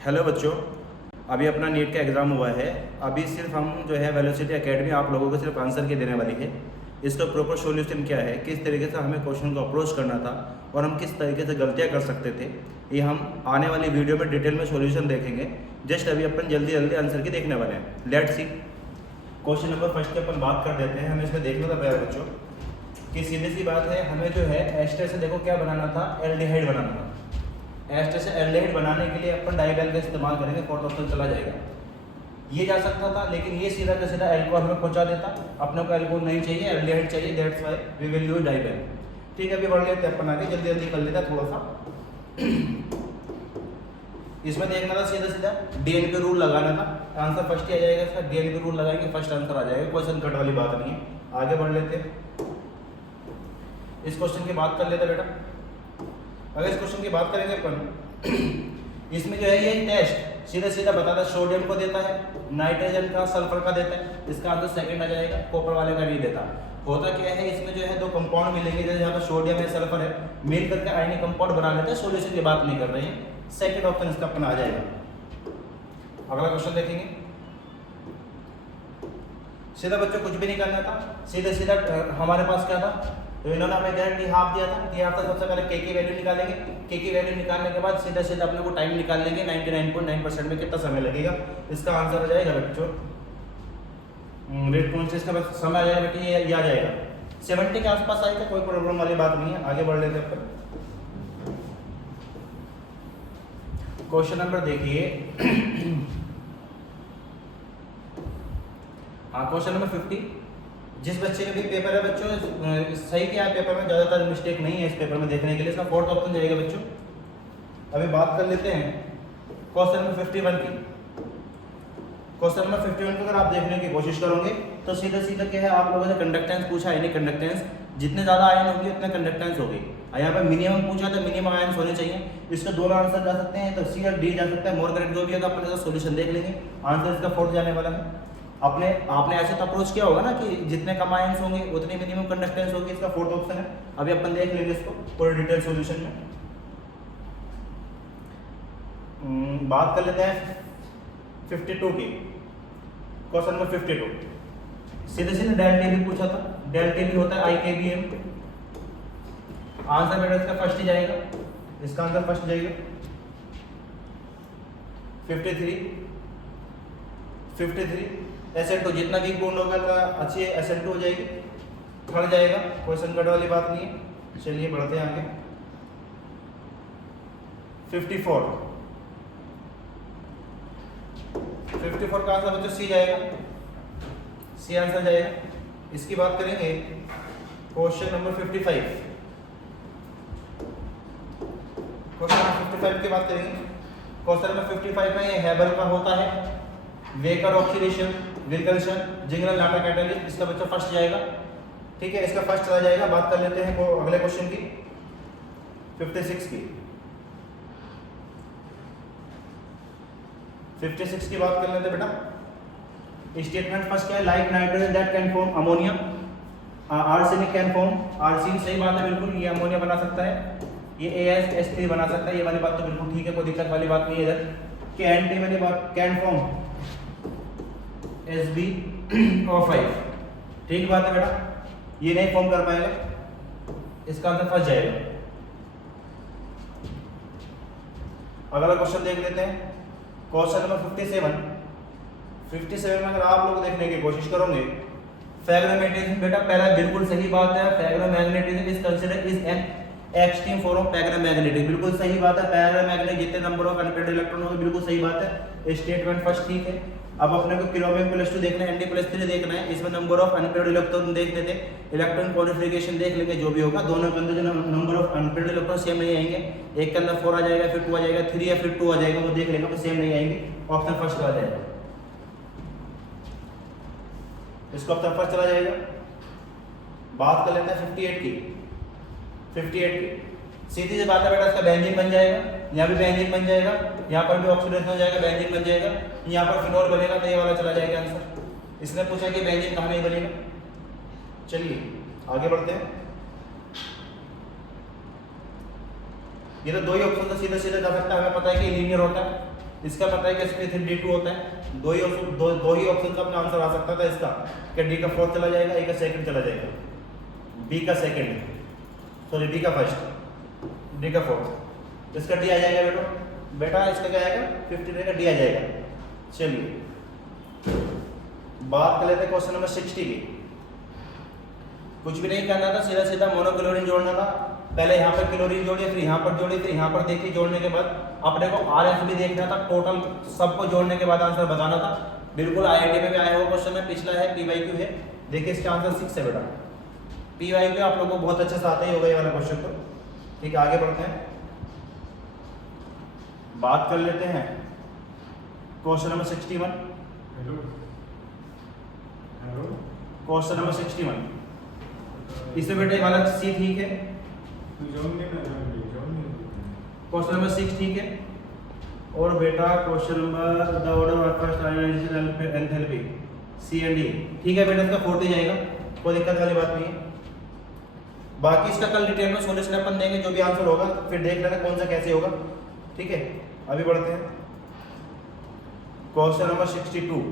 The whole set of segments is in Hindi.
हेलो बच्चों, अभी अपना नीट का एग्ज़ाम हुआ है। अभी सिर्फ हम जो है वेलोसिटी एकेडमी आप लोगों को सिर्फ आंसर की देने वाली है। इसका प्रॉपर सॉल्यूशन क्या है, किस तरीके से हमें क्वेश्चन को अप्रोच करना था और हम किस तरीके से गलतियां कर सकते थे, ये हम आने वाली वीडियो में डिटेल में सॉल्यूशन देखेंगे। जस्ट अभी अपन जल्दी जल्दी आंसर की देखने वाले हैं। Let's see. Question number first की अपन बात कर देते हैं। हमें इसमें देखना था प्यारे बच्चों कि सीधी सी बात है, हमें जो है एस्टर से देखो क्या बनाना था, एल्डिहाइड बनाना था। एस्टर से एल्डिहाइड बनाने के लिए अपन डाइबेल का इस्तेमाल करेंगे, फोर्थ ऑप्शन चला जाएगा। ये जा सकता था, लेकिन ये सीधा का सीधा एल्कोहल में पहुंचा देता। अपने को एल्कोहल नहीं चाहिए, एल्डिहाइड चाहिए, that's why we will use DIBAL. ठीक है, अभी बढ़ लेते हैं अपन आगे, जल्दी जल्दी कर लेते हैं थोड़ा सा। इसमें देखना था सीधा सीधा डीएनपी रूल लगाना था। आंसर फर्स्ट ही आ जाएगा इसका, डीएनपी रूल लगाएंगे फर्स्ट आंसर आ जाएगा, क्वेश्चन कट वाली बात नहीं है। आगे बढ़ लेते हैं, इस क्वेश्चन की बात कर लेते हैं बेटा। अगर इस क्वेश्चन की बात करेंगे अपन, इसमें जो है ये टेस्ट सीधा सीधा बताता है, सोडियम को देता है, नाइट्रोजन का, सल्फर का देता है। इसका आंसर सेकंड आ जाएगा, कॉपर वाले का नहीं देता। होता क्या है, इसमें जो है दो कंपाउंड मिलेंगे, जैसे यहाँ पर सोडियम है, सल्फर है, मिल करके आयनिक कंपाउंड बना लेते हैं। सॉल्यूशन की बात नहीं कर रहे हैं, सेकंड ऑप्शन इसका अपन आ जाएगा। अगला क्वेश्चन देखेंगे। सीधा बच्चों कुछ भी नहीं करना था, सीधा सीधा हमारे पास क्या था, तो इन्होंने हमें गारंटी हाफ दिया था कि यहाँ पर सबसे पहले के की वैल्यू निकालेंगे। के की वैल्यू निकालने के बाद सीधा सीधा अपने को टाइम निकाल लेंगे, 99.9% में कितना समय लगेगा। इसका आंसर आ जाएगा बच्चों, रेट कौन से इसका समय आ जाएगा बेटे, ये आ जाएगा 70 के आसपास आएगा, कोई प्रॉब्लम वाली बात नहीं है। आगे बढ़ लेते हैं अपन। क्वेश्चन नंबर देखिए, हाँ क्वेश्चन नंबर 50। जिस बच्चे का भी पेपर है बच्चों, सही क्या है पेपर में, ज़्यादातर मिस्टेक नहीं है इस पेपर में देखने के लिए। इसका फोर्थ ऑप्शन जाएगा बच्चों। अभी बात कर लेते हैं क्वेश्चन नंबर 51 की। क्वेश्चन नंबर 51 को अगर आप देखने की कोशिश करोगे तो सीधा सीधा क्या है, आप लोगों ने कंडक्टेंस पूछा है, नहीं कंडक्टेंस जितने ज़्यादा आयन होंगे उतने कंडक्टेंस होगी। यहाँ पर मिनिमम पूछा तो मिनिमम आयन होने चाहिए। इसका दोनों आंसर जा सकते हैं, तो सी और डी जा सकता है। मोर करेक्ट जो भी होगा अपन इसका सोल्यूशन देख लेंगे। आंसर इसका फोर्थ जाने वाला है। आपने ऐसे तो अप्रोच किया होगा ना कि जितने कम आयंस होंगे उतनी मिनिमम कंडक्टेंस होगी। इसका फोर्थ ऑप्शन है। अभी अपन देख लेंगे इसको पूरे डिटेल सॉल्यूशन में। बात कर लेते हैं 52 की। क्वेश्चन नंबर 52 सीधे सीधे डेल टी भी पूछा था। डेल टी भी होता है IKBM। आंसर बेटा इसका फर्स्ट ही जाएगा, इसका आंसर फर्स्ट जाएगा। 53 SN2 जितना वीक बॉन्ड होगा तो अच्छी SN2 हो जाएगी, थर्ड जाएगा, क्वेश्चन कट वाली बात नहीं है। चलिए बढ़ते हैं आगे। 54 का आंसर बच्चों सी जाएगा, सी आंसर जाएगा। इसकी बात करेंगे क्वेश्चन नंबर 55। क्वेश्चन नंबर 55 की बात करेंगे। क्वेश्चन नंबर 55 में ये हेबल का होता है, वेकर ऑक्सीडेशन, विल्किंसन, जिंगरल नाटा कैटालिस्ट। इसका बच्चा फर्स्ट जाएगा, ठीक है, इसका फर्स्ट चला जाएगा। बात कर लेते हैं अगले क्वेश्चन की 56 की। 56 की बात कर लेते हैं बेटा। स्टेटमेंट फर्स्ट क्या है, like nitrogen that can form ammonia, arsenic can form arsine. सही बात है बिल्कुल, ये अमोनिया बना सकता है, ये AsH3 बना सकता है। ये वाली बात तो बिल्कुल ठीक है, कोई दिक्कत वाली बात नहीं है इधर। कि एंटी वाली बात कैन फॉर्म SbO5, ठीक बात है बेटा, ये नहीं फॉर्म कर पाएगा। इसका आंसर फर्स्ट जाएगा। अगला क्वेश्चन देख लेते हैं क्वेश्चन नंबर 57 में अगर आप लोग देखने की कोशिश करोगे, फेरोमैग्नेटिज्म बेटा पहला बिल्कुल सही बात है। Ferromagnetism is considered is an extreme form of paramagnetism, बिल्कुल सही बात है। पैरामैग्नेटिक जितने नंबर ऑफ अनपेयर्ड इलेक्ट्रॉन होंगे, बिल्कुल सही बात है। स्टेटमेंट फर्स्ट ठीक है। अब अपने को क्रोमियम +2 देखना है, Nd+3 देखना है। इसमें नंबर ऑफ अनपेयर्ड इलेक्ट्रॉन देख लेते हैं, इलेक्ट्रॉन कॉन्फिगरेशन देख लेंगे, जो भी होगा। दोनों के अंदर जो number of unpaired electron same नहीं आएंगे, एक के अंदर 4 आ जाएगा, फिर 2 आ जाएगा, 3 या फिर 2 आ जाएगा, वो देख लेंगे, तो सेम नहीं आएंगे। ऑप्शन फर्स्ट आ जाएगा, इसको ऑप्शन फर्स्ट चला जाएगा। बात कर लेते हैं 58 की। सीधी सी बात है बेटा, इसका बेंजीन बन जाएगा, यहाँ भी बेंजीन बन जाएगा, यहाँ पर भी ऑक्सीडेशन हो जाएगा, बेंजीन बन जाएगा, यहाँ पर फिनोल बनेगा, तो ये वाला चला जाएगा आंसर। इसने पूछा कि बेंजीन कहाँ नहीं बनेगा। चलिए आगे बढ़ते हैं। ये तो दो ही ऑप्शन तो सीधे सीधे जा सकता है, हमें पता है कि लीनियर होता है। इसका पता है कि इसमें D2 होता है, दो ही ऑप्शन का अपना आंसर आ सकता था इसका कि डी का फोर्थ चला जाएगा, ए का सेकंड चला जाएगा, बी का सेकंड, सॉरी बी का फर्स्ट, डी का फोर्थ, इसका डी आ जाएगा बेटा इसका क्या आएगा 50 का डी आ जाएगा। चलिए बात कर लेते हैं क्वेश्चन नंबर 60 की। कुछ भी नहीं करना था, सीधा सीधा मोनोक्लोरीन जोड़ना था। पहले यहाँ पर क्लोरीन जोड़िए, फिर यहाँ पर जोड़िए, फिर यहाँ पर देखिए, जोड़ने के बाद अपने को RS भी देखना था, टोटल सबको जोड़ने के बाद आंसर बताना था। बिल्कुल IIT में भी आया हुआ क्वेश्चन है, पिछला है, PYQ है। देखिए इसका आंसर 6 है बेटा। PYQ आप लोगों को बहुत अच्छे से आता ही होगा ये वाला क्वेश्चन तो। ठीक है, आगे बढ़ते हैं, बात कर लेते हैं क्वेश्चन नंबर 61। क्वेश्चन नंबर 61, इसमें बेटा ये वाला सी ठीक है, क्वेश्चन नंबर 6 ठीक है, और बेटा question number the order of first ionization enthalpy C and D ठीक है बेटा, इसका 40 जाएगा, कोई दिक्कत वाली बात नहीं है। बाकी इसका कल डिटेल में सॉल्यूशन अपन देंगे, जो भी आंसर होगा फिर देख लेना कौन सा कैसे होगा। ठीक है, अभी बढ़ते हैं क्वेश्चन नंबर 62।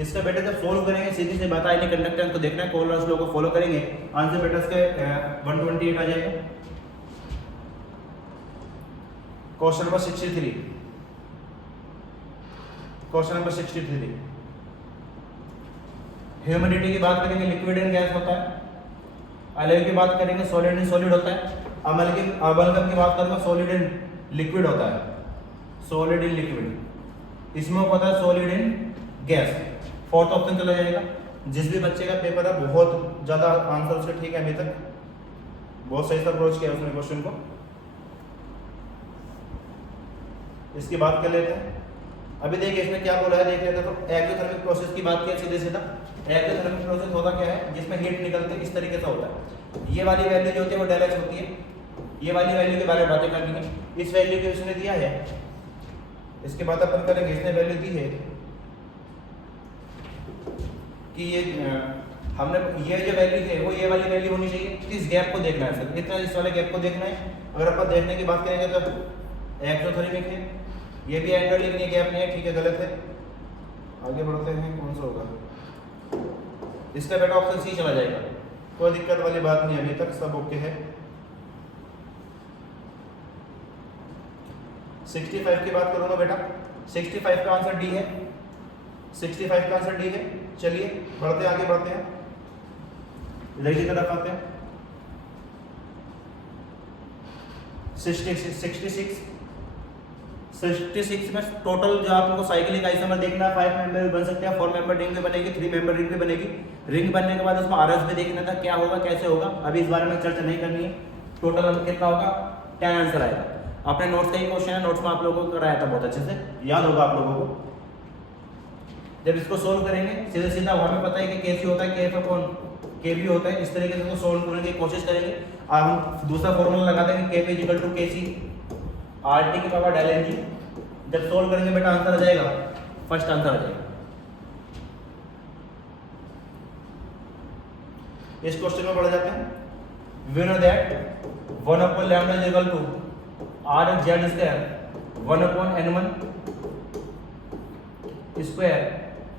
इसका बेटा जब सोल्व करेंगे सीधी सी बात आएगी, कंडक्टेंस को देखना है, कौन सा लोगों को फॉलो करेंगे, आंसर बेटा इसके 128 आ जाएगा। Question number 63, question number 63 humidity की बात करेंगे, लिक्विड एंड गैस होता है। अलग की बात करेंगे, सॉलिड एंड सॉलिड होता है। अमलगम की बात करेंगे, सॉलिड एंड लिक्विड होता है, सॉलिड एंड लिक्विड। इसमें होता है solid and gas, fourth option चला जाएगा। जिस भी बच्चे का पेपर है बहुत ज्यादा आंसर उसका ठीक है, अभी तक बहुत सही से अप्रोच किया उसने क्वेश्चन को। इसकी बात कर लेते हैं, अभी देखिए इसमें क्या बोला है, देख लेते हैं। तो एक्सोथर्मिक प्रोसेस की बात किया सीधे सीधा। एक्सोथर्मिक प्रोसेस होता क्या है, जिसमें हीट निकलते इस तरीके से होता है। ये वाली वैल्यू जो होती है वो डेल एच होती है, ये वाली वैल्यू के बारे में बातें करनी है। इस वैल्यू को इसने दिया है, इसके बाद अपन करेंगे, इसने वैल्यू दी है कि ये हमने ये जो वैल्यू है वो ये वाली वैल्यू होनी चाहिए। इस गैप को देखना है सर, इतना इस वाले गैप को देखना है। अगर अपन देखने की बात करेंगे तो एक्सोथर्मिक है, ये भी एंडर लेकिन ये गैप नहीं है, ठीक है, गलत है। आगे बढ़ते हैं, कौन सा होगा इसका बेटा, ऑप्शन सी चला जाएगा, कोई दिक्कत वाली बात नहीं, अभी तक सब ओके है। 65 की बात करूंगा बेटा, 65 का आंसर डी है, 65 का आंसर डी है। चलिए बढ़ते आगे बढ़ते हैं, इधर की तरफ आते हैं। 66 में टोटल जो आपको साइक्लिक आइसोमर देखना है, 5 मेंबर बन सकते हैं, 4 मेंबर रिंग भी बनेगी, 3 मेंबर रिंग भी बनेगी। रिंग बनने के बाद उसमें आरएस भी देखना था, क्या होगा कैसे होगा, अभी इस बारे में चर्चा नहीं करनी है। टोटल हम कितना होगा 10 आंसर आएगा। अपने नोट्स का ही क्वेश्चन है, नोट्स में आप लोगों को कराया था, बहुत अच्छे से याद होगा आप लोगों को। जब इसको सोल्व करेंगे सीधा सीधा हमें पता है कि केसी होता है, केएफ अपॉन केबी होता है, इस तरीके से इसको सोल्व करने की कोशिश करेंगे। अब हम दूसरा फॉर्मूला लगा देंगे, KP equal to KC RT की पावर डेल एनजी। जब सोल्व करेंगे बेटा आंसर आ जाएगा, फर्स्ट आंसर आ जाएगा। इस क्वेश्चन में बढ़ जाते हैं। We know that 1 upon lambda is equal to R Z square 1 upon एन1 स्क्वायर,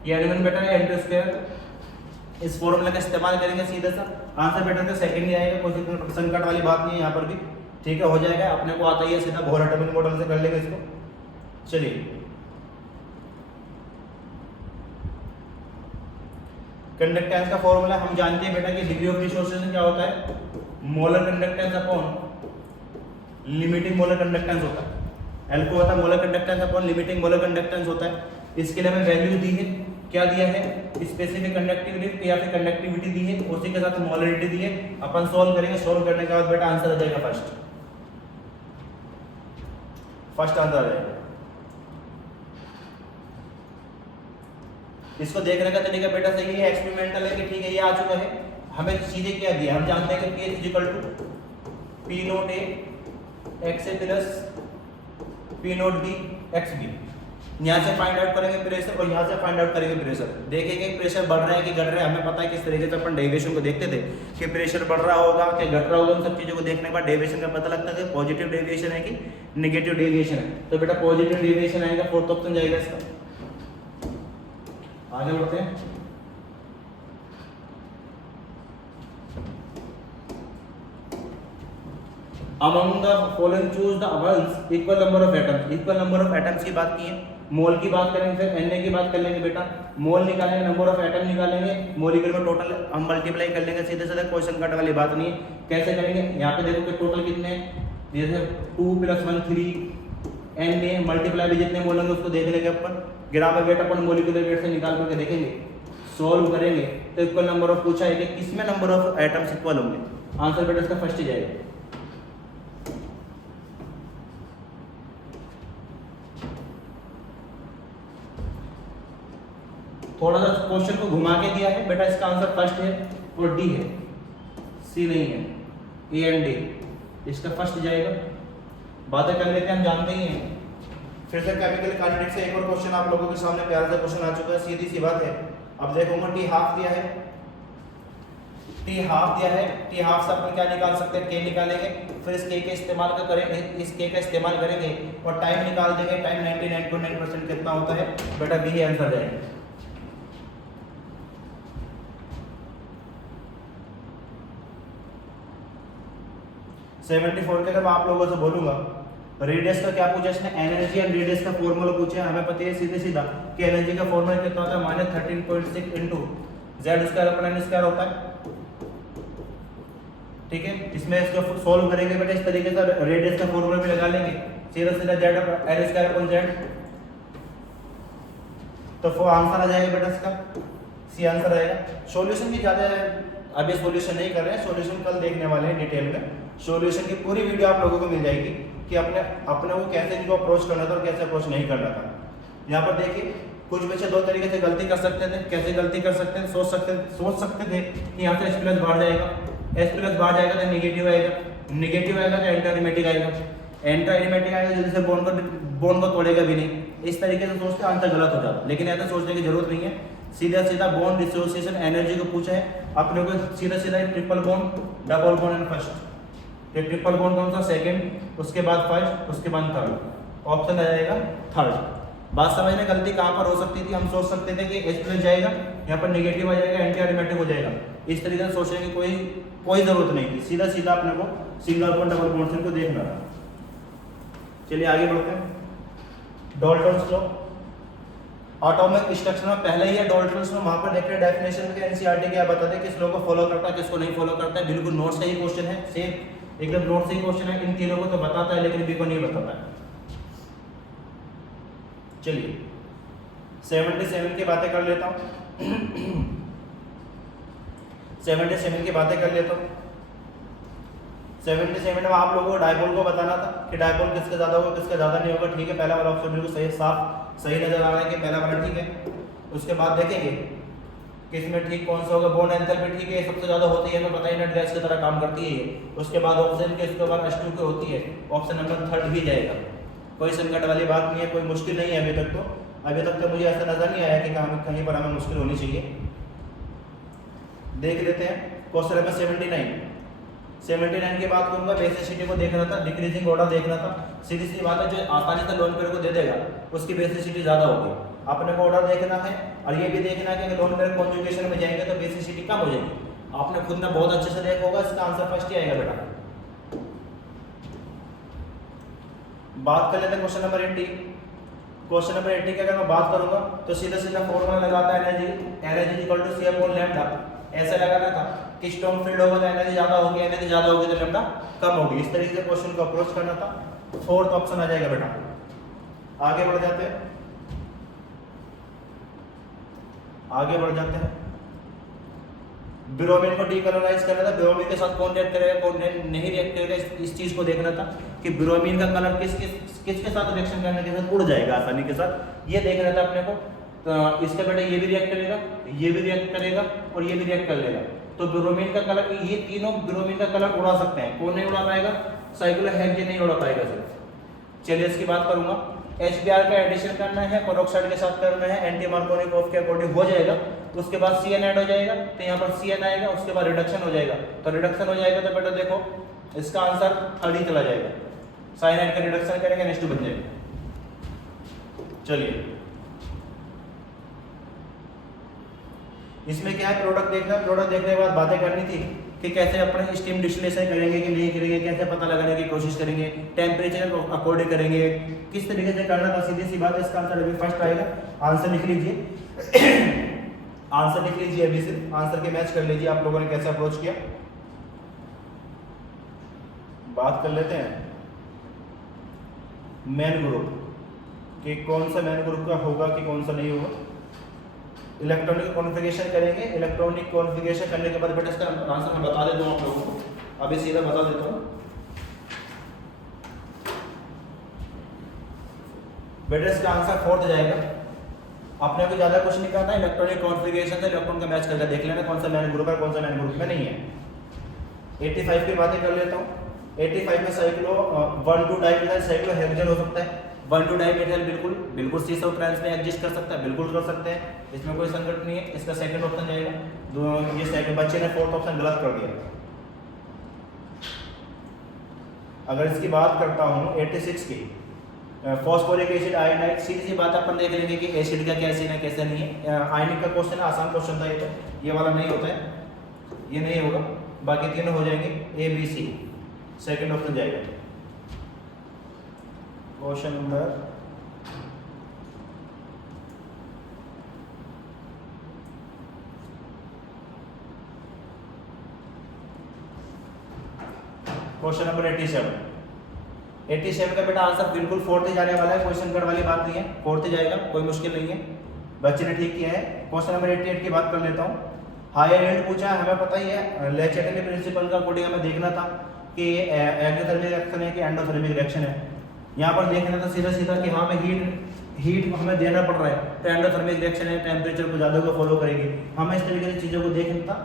ये एन1 बेटा है एन2 स्क्वायर। इस फॉर्मूला का इस्तेमाल करेंगे, सीधा सा आंसर बेटा तो सेकंड ही आएगा, कोई संकट वाली बात नहीं है यहाँ पर भी, ठीक है, हो जाएगा। अपने को आता ही है, सीधा बोहर एटॉमिक मॉडल से कर लेंगे इसको। चलिए कंडक्टेंस का फॉर्मूला हम जानते हैं बेटा कि डिग्री ऑफ डिसोसिएशन क्या होता है, molar conductance upon limiting molar conductance होता है। एल को होता है molar conductance upon limiting molar conductance होता है। इसके लिए हमें वैल्यू दी है, क्या दिया है, स्पेसिफिक कंडक्टिविटी या फिर कंडक्टिविटी दी है, उसी के साथ मोलरिटी दी है। अपन सोल्व करेंगे, सोल्व करने के बाद बेटा आंसर आ जाएगा फर्स्ट आंसर आ जाएगा। इसको देखने का तरीका बेटा सही है, एक्सपेरिमेंटल है कि ठीक है ये आ चुका है। हमें सीधे क्या दिया, हम जानते हैं कि K is equal to P naught A x A plus P naught B x B। यहाँ से फाइंड आउट करेंगे प्रेशर और यहाँ से फाइंड आउट करेंगे प्रेशर। देखेंगे प्रेशर बढ़ रहा है कि घट रहा है। हमें पता है किस तरीके से अपन डेविएशन को देखते थे कि प्रेशर बढ़ रहा होगा कि घट रहा होगा। उन सब चीज़ों को देखने के बाद डेविएशन का पता लगता है कि पॉजिटिव डेविएशन है कि नेगेटिव डेविएशन है। तो बेटा पॉजिटिव डेविएशन आएगा, फोर्थ ऑप्शन जाएगा इसका। आगे बढ़ते हैं। Among the following choose the ones equal number of atoms। Equal number of atoms की बात की है, मोल की बात करेंगे, फिर Na की बात कर लेंगे बेटा, मोल निकालेंगे, नंबर ऑफ एटम निकालेंगे, मोलिक्यूल में टोटल हम मल्टीप्लाई कर लेंगे। सीधे सीधे क्वेश्चन कट वाली बात नहीं है। कैसे करेंगे, यहाँ पे देखो कि टोटल कितने हैं, जैसे 2 + 1 3 Na मल्टीप्लाई भी जितने मोल होंगे उसको देख लेंगे अपन। ग्राम वेट अपन मोलिकुलर वेट से निकाल करके देखेंगे, सोल्व करेंगे तो इक्वल नंबर ऑफ पूछा है कि किसमें नंबर ऑफ एटम्स इक्वल होंगे। आंसर बेटा इसका फर्स्ट ही जाएगा। थोड़ा सा क्वेश्चन को घुमा के दिया है बेटा, इसका आंसर फर्स्ट है और डी है, सी नहीं है। ए एंड डी इसका फर्स्ट जाएगा। बातें कर लेते हैं, हम जानते ही हैं। फिर से केमिकल काइनेटिक्स से एक और क्वेश्चन आप लोगों के सामने प्यारा सा क्वेश्चन आ चुका है, सीधी सी बात है। अब देखूंगा टी हाफ दिया है, टी हाफ दिया है, टी हाफ से अपन क्या निकाल सकते हैं, के निकालेंगे, फिर इस के इस्तेमाल का करेंगे, इस के का इस्तेमाल करेंगे और टाइम निकाल देंगे। टाइम 99.9% कितना होता है बेटा, बी आंसर जाएगा। सेवेंटी 74 के अगर आप लोगों से बोलूंगा रेडियस का क्या पूछा इसने, एनर्जी एंड रेडियस का फॉर्मूला पूछा है। हमें पता है सीधे सीधा कि एनर्जी का फॉर्मूला कितना होता है, -13.6 into z square upon n square होता है। ठीक है, इसमें इसको सोल्व करेंगे बेटा इस तरीके से, रेडियस का फॉर्मूला भी लगा लेंगे, सीधा सीधा z n square upon z, तो वो आंसर आ जाएगा बेटा इसका, सी आंसर आएगा। सॉल्यूशन की ज्यादा अभी सॉल्यूशन नहीं कर रहे हैं, सॉल्यूशन कल देखने वाले हैं डिटेल में। सॉल्यूशन की पूरी वीडियो आप लोगों को मिल जाएगी कि अपने को कैसे इनको अप्रोच करना था और कैसे अप्रोच नहीं करना था। यहाँ पर देखिए कुछ बच्चे दो तरीके से गलती कर सकते थे। कैसे गलती कर सकते हैं, सोच सकते थे कि यहाँ से H+ बाहर जाएगा, H+ बाहर जाएगा तो नेगेटिव आएगा, नेगेटिव आएगा तो एंटी एरोमेटिक आएगा, एंटी एरोमेटिक आएगा जल्दी से बॉन्ड को तोड़ेगा भी नहीं। इस तरीके से सोचते आंसर गलत हो जाता, लेकिन ऐसा सोचने की जरूरत नहीं है। सीधा सीधा बॉन्ड डिसोसिएशन एनर्जी को पूछा है अपने को, सीधा सीधा triple bond, double bond and first. ये ट्रिपल बॉन्ड कौन सा, सेकंड, उसके बाद फर्स्ट, उसके बाद थर्ड, ऑप्शन आ जाएगा थर्ड। बात समझ में गलती कहाँ पर हो सकती थी, हम सोच सकते थे कि H+ जाएगा, यहाँ पर नेगेटिव आ जाएगा, एंटी एरोमेटिक हो जाएगा। इस तरीके से सोचने की कोई जरूरत नहीं थी। सीधा सीधा अपने को सिंगल बॉन्ड डबल बॉन्ड से को देखना था। चलिए आगे बढ़ते हैं। डाल्टन्स लॉ एटॉमिक स्ट्रक्चर में पहले ही है डाल्टन्स लॉ, वहां पर देखते डेफिनेशन में एनसीईआरटी क्या बताते हैं, किस लॉ को फॉलो करता है किसको नहीं फॉलो करता है। बिल्कुल नोट से ही क्वेश्चन है, सेम एकदम नोट से ही क्वेश्चन है। इन तीनों को तो बताता है लेकिन बी को नहीं बताता है। चलिए 77 की बातें कर लेता हूं 77 की बातें कर लेता हूं। 77 में आप लोगों को डायपोल को बताना था कि डायपोल किसका ज्यादा होगा किसका ज्यादा नहीं होगा। ठीक है, पहला वाला ऑप्शन बिल्कुल सही, साफ सही नजर आ रहा है कि पहला वाला ठीक है। उसके बाद देखेंगे किसमें ठीक कौन सा होगा, बॉन्ड एंथैल्पी ठीक है, सबसे ज्यादा होती है, हमें पता ही, नेट गैस की तरह काम करती है ये। उसके बाद ऑप्शन के उसके बाद H2 की होती है, ऑप्शन नंबर 3 भी जाएगा। कोई संकट वाली बात नहीं है, कोई मुश्किल नहीं है अभी तक तो मुझे ऐसा नजर नहीं आया कि कहीं पर हमें मुश्किल होनी चाहिए। देख लेते हैं क्वेश्चन नंबर 79 की बात करूंगा। बेसिसिटी को देखना था, डिक्रीजिंग ऑर्डर देखना था। सीधी सी बात है, जो आसानी से लोन पेयर को दे देगा उसकी बेसिसिटी ज्यादा होगी। अपने को ऑर्डर देखना है और ये भी देखना है कि लोन पेयर कॉन्जुगेशन में जाएंगे तो बेसिसिटी कम हो जाएगी। आपने खुद ने बहुत अच्छे से देखा होगा, इसका आंसर फर्स्ट ही आएगा बेटा। बात कर लेते हैं क्वेश्चन नंबर 80। क्वेश्चन नंबर 80 की अगर मैं बात करूंगा तो सीधा सीधा फॉर्मूला लगाता है energy equal to C upon lambda. ऐसा लगाना था कि स्ट्रॉन्ग फील्ड होगा तो एनर्जी ज्यादा होगी, एनर्जी ज्यादा होगी तो लैम्डा कम होगी। इस तरीके से क्वेश्चन को अप्रोच करना था। फोर्थ ऑप्शन आ जाएगा बेटा। आगे बढ़ जाते हैं। ब्रोमीन को डीकलराइज करना था, ब्रोमीन के साथ कौन रिएक्ट करेगा कौन नहीं रिएक्ट करेगा, इस चीज को देखना था कि ब्रोमीन का कलर किसके साथ रिएक्शन करने के साथ उड़ जाएगा आसानी के साथ, ये देखना था अपने को। तो इसके बेटा ये भी रिएक्ट करेगा, ये भी रिएक्ट करेगा और ये भी रिएक्ट कर लेगा। तो ब्रोमीन का कलर, ये तीनों ब्रोमीन का कलर उड़ा सकते हैं। कौन नहीं उड़ा पाएगा, साइक्लोहेक्सेन नहीं उड़ा पाएगा सिर्फ। चलिए इसकी बात करूंगा। HBr का एडिशन करना है, पेरोक्साइड के साथ करना है, एंटी मार्कोनिकोव के अकॉर्डिंग हो जाएगा, तो उसके बाद CN ऐड हो जाएगा, तो यहाँ पर CN आएगा, उसके बाद रिडक्शन हो जाएगा, तो रिडक्शन हो जाएगा तो बेटा देखो इसका आंसर 30 चला जाएगा, साइनाइड का रिडक्शन करेंगे NH2 बन जाएगा। चलिए इसमें क्या है, प्रोडक्ट देखना, प्रोडक्ट देखने के बाद बातें करनी थी कि कैसे अपने स्टीम डिस्टिलेशन करेंगे कि नहीं करेंगे, कैसे पता लगाने की कोशिश करेंगे, टेम्परेचर को अकॉर्डिंग करेंगे, किस तरीके से करना था, सीधी सी बात है। इसका आंसर अभी फर्स्ट आएगा, आंसर लिख लीजिए आंसर लिख लीजिए, अभी सिर्फ आंसर के मैच कर लीजिए आप लोगों ने कैसे अप्रोच किया। बात कर लेते हैं मेन ग्रुप कि कौन सा मेन ग्रुप का होगा कि कौन सा नहीं होगा। इलेक्ट्रॉनिक कॉन्फ़िगरेशन करेंगे, इलेक्ट्रॉनिक कॉन्फ़िगरेशन करने के बाद बेटा इसका आंसर मैं बता देता हूँ आप लोगों को, अभी सीधा बता देता हूँ बेटा। इसका आंसर 4th जाएगा, अपने को ज़्यादा कुछ नहीं करना, इलेक्ट्रॉनिक कॉन्फ़िगरेशन से इलेक्ट्रॉन का मैच करके देख लेना कौन सा मेन ग्रुप है कौन सा मेन ग्रुप में नहीं है। 85 की बातें कर लेता हूँ। 85 में साइक्लो 1,2 डाइमिथाइल साइक्लोहेक्सेन हो सकता है, 1,2 डाइमिथाइल बिल्कुल C ट्रांस में एग्जिस्ट कर सकता है, बिल्कुल कर सकते हैं, इसमें कोई संकट नहीं है। इसका सेकंड ऑप्शन जाएगा, ये सेकंड बच्चे ने 4th ऑप्शन गलत कर दिया। अगर इसकी बात करता हूँ 86 की, फॉस्फोरिक एसिड आयोनाइड, सीधी सी बात अपन देख लेंगे कि एसिड का क्या सीन है कैसे नहीं है। आयनिक का क्वेश्चन है, आसान क्वेश्चन था ये, तो ये वाला नहीं होता है, ये नहीं होगा, बाकी तीनों हो जाएंगे A B C, second option जाएगा। क्वेश्चन नंबर क्वेश्चन नंबर 87 का बेटा आंसर बिल्कुल 4th जाने वाला है, कोई संकट वाली बात नहीं है, 4th जाएगा, कोई मुश्किल नहीं है, बच्चे ने ठीक किया है। क्वेश्चन नंबर 88 की बात कर लेता हूँ। हायर एल्ड पूछा है, हमें पता ही है ले चैटली प्रिंसिपल का अकॉर्डिंग हमें देखना था कि एक्सोथर्मिक रिएक्शन है कि एंडोथर्मिक रिएक्शन है। यहाँ पर देखना था सीधा सीधा कि हाँ में हीट हमें देना पड़ रहा है तो एंडोथर्मिक रिएक्शन है, टेम्परेचर को ज़्यादा को फॉलो करेगी, हमें इस तरीके की चीज़ों को देखना था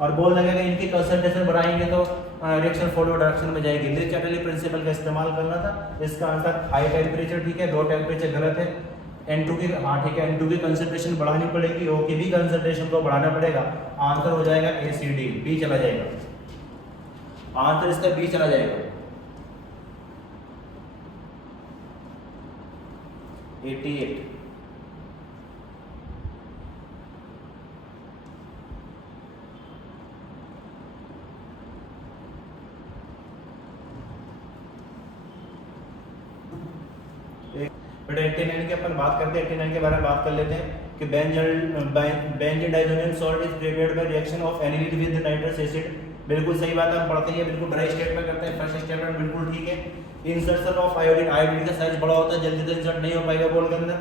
और बोल लगेगा इनकी कंसंट्रेशन बढ़ाएंगे तो रिएक्शन फॉरवर्ड डायरेक्शन में जाएगी। ले चैटली प्रिंसिपल का इस्तेमाल करना था। इसका आंसर हाई टेम्परेचर ठीक है, लो टेम्परेचर गलत है। N2 की, हाँ ठीक है, N2 की कंसंट्रेशन बढ़ानी पड़ेगी, O की भी कंसंट्रेशन को बढ़ाना पड़ेगा। आंसर हो जाएगा ACD, B चला जाएगा, आंसर इसका B चला जाएगा। 88 बेटा 89 की अपन बात करते हैं, 89 के बारे में बात कर लेते हैं कि benzene diazonium salt is prepared by reaction of aniline with nitrous acid. बिल्कुल सही बात है, हम पढ़ते हैं, बिल्कुल ड्राई स्टेट में करते हैं, फर्स्ट स्टेटमेंट बिल्कुल ठीक है। इंसर्शन ऑफ आयोडीन, आयोडीन का साइज बड़ा होता है, जल्दी से इंसर्ट नहीं हो पाएगा बोल के अंदर,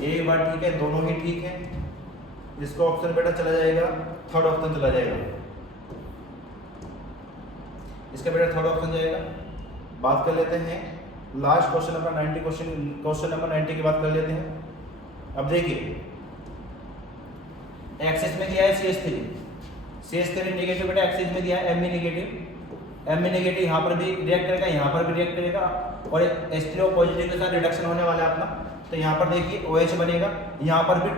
ये बात ठीक है, दोनों ही ठीक है। इसको ऑप्शन बेटा चला जाएगा, थर्ड ऑप्शन चला जाएगा, इसका बेटा थर्ड ऑप्शन जाएगा। बात कर लेते हैं last question number 90, question number 90 की बात कर लेते हैं। अब देखिए एक्सिस में दिया है CH3 नेगेटिव बेटा, एक्सिस में दिया है Me नेगेटिव, यहाँ पर भी रिएक्ट करेगा, यहाँ पर भी रिएक्ट करेगा और H3O पॉजिटिव के साथ रिडक्शन होने वाला है अपना। तो यहाँ पर देखिए OH बनेगा, यहाँ पर भी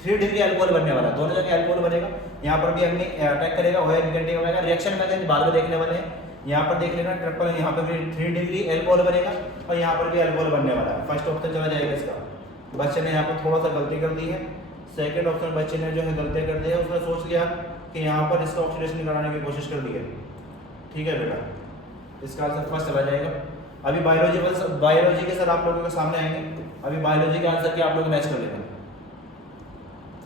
3 डिग्री अल्कोहल बनने वाला है, दोनों जगह अल्कोहल बनेगा। यहाँ पर भी हमने अटैक करेगा, OH नेगेटिव बनेगा, रिएक्शन मैकेनिज्म बाद में देखने वाले हैं। यहाँ पर देख लेना ट्रिपल, यहाँ पर भी 3 डिग्री अल्कोहल बनेगा और यहाँ पर भी अल्कोहल बनने वाला है। फर्स्ट ऑप्शन चला जाएगा इसका। बच्चे ने यहाँ पर थोड़ा सा गलती कर दी है, सेकंड ऑप्शन बच्चे ने जो है गलती कर दी है, उसने सोच लिया कि यहाँ पर इसका ऑक्सीडेशन कराने की कोशिश कर दी है। ठीक है बेटा, इसका आंसर फर्स्ट चला जाएगा। अभी बायोलॉजी के सर आप लोगों के सामने आएंगे, अभी बायोलॉजी के आंसर की आप लोग मैच कर लेना।